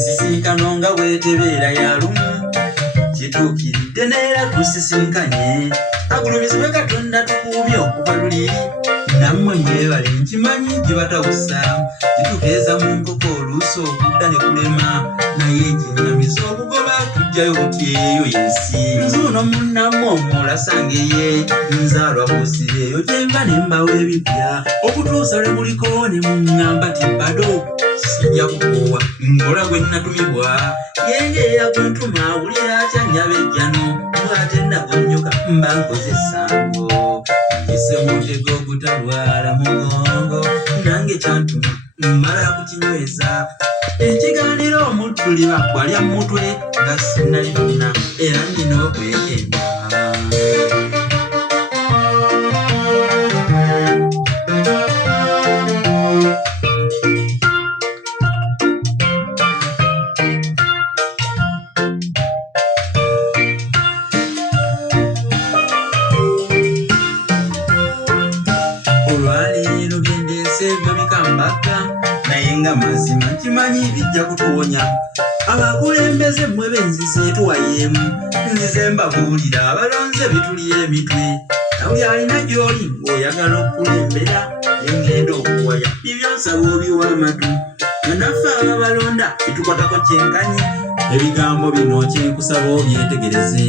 ensisinkano nga bw'etebeera ya lumu kituukiridde neera tusisinkanye agulumizibwe Katonda tukuumye okuva luli nammwe mwebale nkimanyi gibatawusa kitukeeza mu nkoko oluusi okudda ne kulema naye ekinnamiza obugoba tujjayo buti eyo yensi nzuuno munnammwe omulasangeye nzaalwa buusireeyo gyenva ne mbawo ebipya okutuusa lwe muliko ne muŋŋamba ti bado sijja kukoowa ngola gwe natumibwa yengeera kuntuma awulira atya nnyabejjano mwate nagonyoka mba nkoze essango ese mutego gutalwala mugongo nange kyantuma mmala kukinyweza ekiganiro omudduliba gwalya mutwe nga sinnalifuna era nnina okwegenda olwaleero byendeese ebyo bikambaka naye nga mazima nkimanyi bijja kutuwonya abakulembeze mmwe benzize tuwayeemu nzize mbabuulira abalonze bituli emitwe nawuli alina gy'oli ng'oyagala okukulembera yengenda okuwaya bibyo nsaba obiwa amatu naffe ababalonda bitukwatako kyenkanyi ebigambo bino kyenkusaba obyetegereze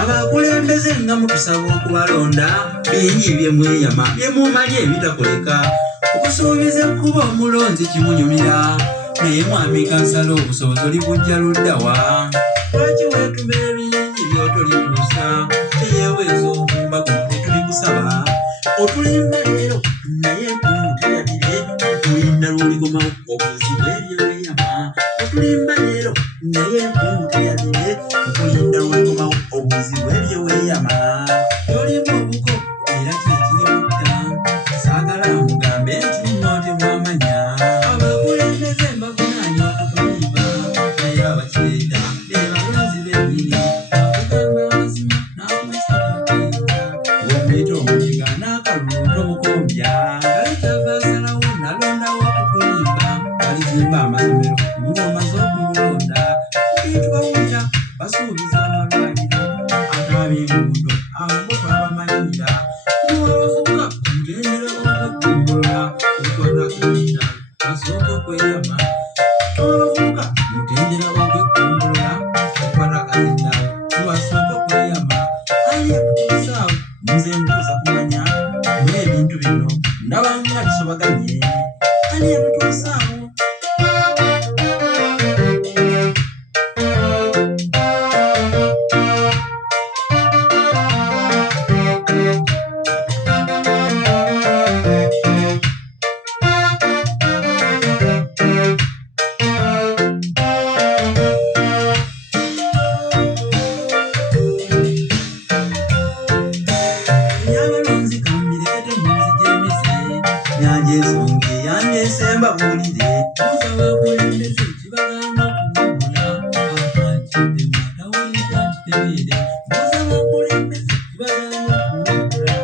abakulembeze nga mutusaba okubalonda bingi byemweyama byemumanyi ebitakoleka okusuubiza ekkuba omulonzi kimunyumira naye mwami kansala obusobozi olibujja luddawa lwaki weetuma ebingi by'otolituusa eyeweeza obumba kuno netubikusaba otulimba leero naye enkungu teyabire otulinda lw'oligomawo obuzibu ebyeweyama otulimba leero naye enkungu teyabire otulinda lw'oligomawo obuzibu ebyeweyama yolimu obuko era kyekiributta saagala mugambe nti nnote mwamanya abakulembeze mbavunaanya okukulimba naye abakireeta bebalonzi bennyini akugamba amazima n'akumasitamukenga omuyita omuyiga n'akalulu tomukombya ngali kyava asalawo nalondawo okukulimba balizimba amasomero mubomaze okumulonda kitubawulira basuubiza amalwaliro ag'ab'enguudo abo twabamanyira muwabavubuka mutendera okwegumbulula okukwata kulinda basooka okweyama abavubuka mutendera okwegumbulula okukwata kazinda tubasooka okweyama ali akutuusaawo nze ntuusa kumanya naye ebintu bino ndaba nga bisobaganye ali akutuusaawo yabalonzi kambirekete munzijeemese nyanja ensonga eyandeese mbabuulire buuza bakulembeze kibagamba okuwuula akakidde mwatawulira nkitegeere buuza bakulembeze kibagamba okuwuula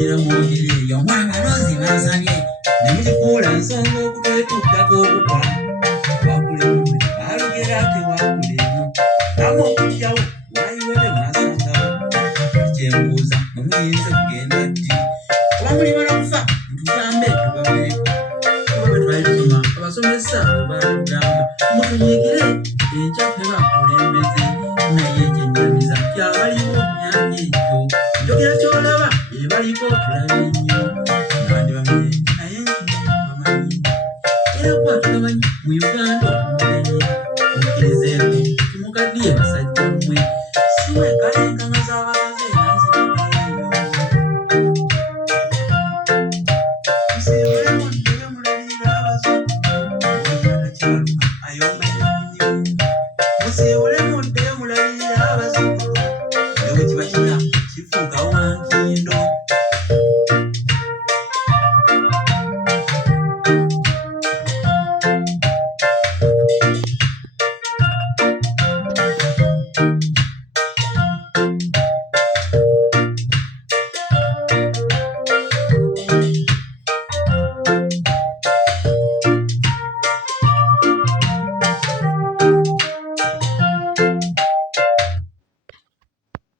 era mwogere eyo mwabalonzi bansabye ne mugifuula nsonga okutwetuukako obukwa abakulembeze baalugera tewakulemu namwe okujjawo wayiwe temwasangawo kyembuuza mumuyinza kugenda ddi oba mulimala kufa ntugambe tubabeeko kuba bwe twali tusoma abasomesa abo baatugamba mutunyigire enkyafe bakulembeze naye ekyennyamiza kyabaliwo myaka egyo njogera kyolaba ebaliko okulaba ennyo nandibamenye naye bamanyi era kuba tugamanyi mu Uganda okumumenye mukkirizeeko timukaddiye basajja mmwe